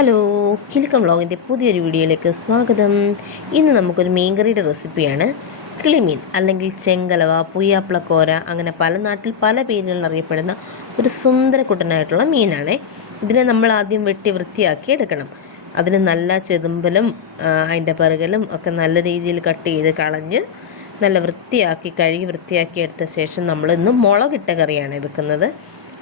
Hello Kilukkam വ്ളോഗിന്റെ പുതിയൊരു വീഡിയോയിലേക്ക് സ്വാഗതം. ഇന്ന് നമുക്കൊരു മീൻകറിയുടെ റെസിപ്പിയാണ്. കിളിമീൻ അല്ലെങ്കിൽ ചെങ്കലവ പുയ്യാപ്പിളക്കോര അങ്ങനെ പല നാട്ടിൽ പല പേരുകളിൽ അറിയപ്പെടുന്ന ഒരു സുന്ദരക്കുട്ടനായിട്ടുള്ള മീനാണ്. ഇതിനെ നമ്മൾ ആദ്യം വെട്ടി വൃത്തിയാക്കി എടുക്കണം. അതിന് നല്ല ചെതുമ്പലും അതിന്റെ പിറകലും ഒക്കെ നല്ല രീതിയിൽ കട്ട് ചെയ്ത് കളഞ്ഞ് നല്ല വൃത്തിയാക്കി കഴുകി വൃത്തിയാക്കി എടുത്ത ശേഷം നമ്മൾ ഇന്ന് മുളകിട്ട കറിയാണ് വെക്കുന്നത്.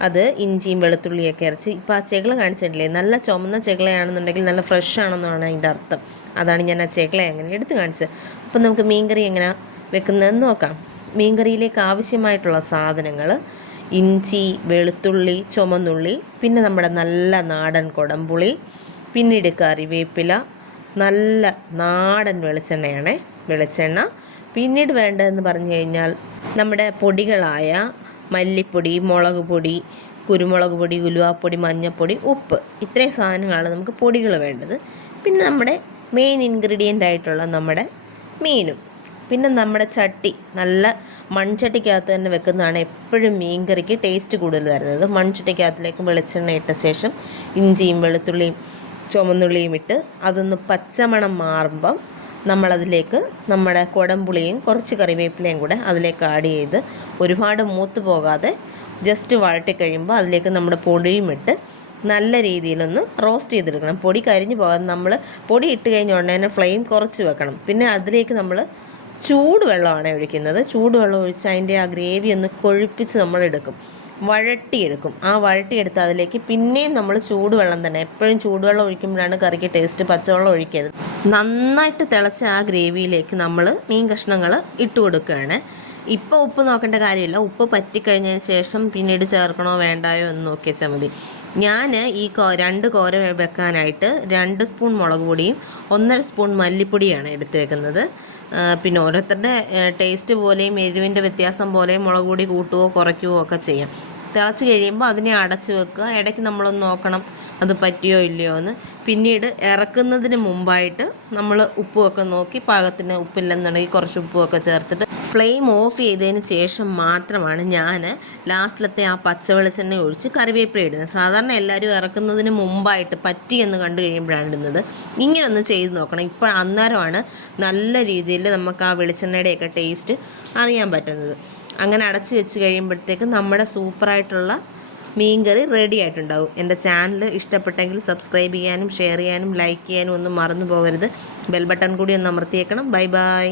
അത് ഇഞ്ചിയും വെളുത്തുള്ളിയൊക്കെ അരച്ച്. ഇപ്പോൾ ആ ചെകിള കാണിച്ചിട്ടില്ലേ? നല്ല ചുമന്ന ചെകിളയാണെന്നുണ്ടെങ്കിൽ നല്ല ഫ്രഷ് ആണെന്നാണ് അതിന്റെ അർത്ഥം. അതാണ് ഞാൻ ആ ചെകിള അങ്ങനെ എടുത്ത് കാണിച്ചത്. അപ്പം നമുക്ക് മീൻകറി എങ്ങനെ വെക്കുന്നതെന്ന് നോക്കാം. മീൻകറിയിലേക്ക് ആവശ്യമായിട്ടുള്ള സാധനങ്ങൾ ഇഞ്ചി വെളുത്തുള്ളി ചുമന്നുള്ളി പിന്നെ നമ്മുടെ നല്ല നാടൻ കുടംപുളി പിന്നീട് കറിവേപ്പില നല്ല നാടൻ വെളിച്ചെണ്ണയാണ് വെളിച്ചെണ്ണ. പിന്നീട് വേണ്ടതെന്ന് പറഞ്ഞു കഴിഞ്ഞാൽ നമ്മുടെ പൊടികളായ മല്ലിപ്പൊടി മുളക് പൊടി കുരുമുളക് പൊടി ഉലുവാപ്പൊടി മഞ്ഞൾപ്പൊടി ഉപ്പ്. ഇത്രയും സാധനങ്ങളാണ് നമുക്ക് പൊടികൾ വേണ്ടത്. പിന്നെ നമ്മുടെ മെയിൻ ഇൻഗ്രീഡിയന്റ് ആയിട്ടുള്ള നമ്മുടെ മീനും. പിന്നെ നമ്മുടെ ചട്ടി. നല്ല മൺചട്ടിക്കകത്ത് തന്നെ വെക്കുന്നതാണ് എപ്പോഴും മീൻ കറിക്ക് ടേസ്റ്റ് കൂടുതൽ തരുന്നത്. മൺചട്ടിക്കകത്തിലേക്ക് വെളിച്ചെണ്ണ ഇട്ട ശേഷം ഇഞ്ചിയും വെളുത്തുള്ളിയും ചുമന്നുള്ളിയും ഇട്ട് അതൊന്ന് പച്ചമണം മാറുമ്പം നമ്മളതിലേക്ക് നമ്മുടെ കുടംപുളിയും കുറച്ച് കറിവേപ്പിലയും കൂടെ അതിലേക്ക് ആഡ് ചെയ്ത് ഒരുപാട് മൂത്ത് പോകാതെ ജസ്റ്റ് വഴട്ടി കഴിയുമ്പോൾ അതിലേക്ക് നമ്മുടെ പൊടിയും ഇട്ട് നല്ല രീതിയിലൊന്ന് റോസ്റ്റ് ചെയ്തെടുക്കണം. പൊടി കരിഞ്ഞു പോകാതെ നമ്മൾ പൊടി ഇട്ട് കഴിഞ്ഞ ഉടനെ ഫ്ലെയിം കുറച്ച് വെക്കണം. പിന്നെ അതിലേക്ക് നമ്മൾ ചൂടുവെള്ളമാണ് ഒഴിക്കുന്നത്. ചൂടുവെള്ളം ഒഴിച്ച് അതിന്റെ ആ ഗ്രേവി ഒന്ന് കൊഴുപ്പിച്ച് നമ്മൾ എടുക്കും വഴട്ടിയെടുക്കും. ആ വഴട്ടിയെടുത്ത് അതിലേക്ക് പിന്നെയും നമ്മൾ ചൂടുവെള്ളം തന്നെ എപ്പോഴും ചൂടുവെള്ളം ഒഴിക്കുമ്പോഴാണ് കറിക്ക് ടേസ്റ്റ് പച്ചവെള്ളം ഒഴിക്കരുത്. നന്നായിട്ട് തിളച്ച ആ ഗ്രേവിയിലേക്ക് നമ്മൾ മീൻ കഷ്ണങ്ങൾ ഇട്ട് കൊടുക്കുകയാണ്. ഇപ്പോൾ ഉപ്പ് നോക്കേണ്ട കാര്യമില്ല. ഉപ്പ് പറ്റിക്കഴിഞ്ഞതിന് ശേഷം പിന്നീട് ചേർക്കണോ വേണ്ടായോ എന്ന് നോക്കി മതി. ഞാൻ ഈ കോ രണ്ട് കോര വെക്കാനായിട്ട് രണ്ട് സ്പൂൺ മുളക് പൊടിയും ഒന്നര സ്പൂൺ മല്ലിപ്പൊടിയാണ് എടുത്തേക്കുന്നത്. പിന്നെ ഓരോരുത്തരുടെ ടേസ്റ്റ് പോലെയും എരിവിന്റെ വ്യത്യാസം പോലെയും മുളക് പൊടി കൂട്ടുകയോ കുറയ്ക്കുകയോ ഒക്കെ ചെയ്യാം. തിളച്ച് കഴിയുമ്പോൾ അതിനെ അടച്ച് വെക്കുക. ഇടയ്ക്ക് നമ്മളൊന്ന് നോക്കണം അത് പറ്റിയോ ഇല്ലയോ എന്ന്. പിന്നീട് ഇറക്കുന്നതിന് മുമ്പായിട്ട് നമ്മൾ ഉപ്പുമൊക്കെ നോക്കി പാകത്തിന് ഉപ്പില്ലെന്നുണ്ടെങ്കിൽ കുറച്ച് ഉപ്പുമൊക്കെ ചേർത്തിട്ട് ഫ്ലെയിം ഓഫ് ചെയ്തതിന് ശേഷം മാത്രമാണ് ഞാൻ ലാസ്റ്റിലത്തെ ആ പച്ച വെളിച്ചെണ്ണ ഒഴിച്ച് കറിവേപ്പില ഇടുന്നത്. സാധാരണ എല്ലാവരും ഇറക്കുന്നതിന് മുമ്പായിട്ട് പറ്റി എന്ന് കണ്ടു കഴിയുമ്പോഴാണ് ഇടുന്നത്. ഇങ്ങനെയൊന്ന് ചെയ്ത് നോക്കണം. ഇപ്പോൾ അന്നേരമാണ് നല്ല രീതിയിൽ നമുക്ക് ആ വെളിച്ചെണ്ണയുടെയൊക്കെ ടേസ്റ്റ് അറിയാൻ പറ്റുന്നത്. അങ്ങനെ അടച്ചു വെച്ച് കഴിയുമ്പോഴത്തേക്ക് നമ്മുടെ സൂപ്പറായിട്ടുള്ള മീൻ കറി റെഡി ആയിട്ടുണ്ടാവും. എന്റെ ചാനൽ ഇഷ്ടപ്പെട്ടെങ്കിൽ സബ്സ്ക്രൈബ് ചെയ്യാനും ഷെയർ ചെയ്യാനും ലൈക്ക് ചെയ്യാനും ഒന്നും മറന്നു പോകരുത്. ബെൽ ബട്ടൺ കൂടി ഒന്ന് അമർത്തിയേക്കണം. Bye bye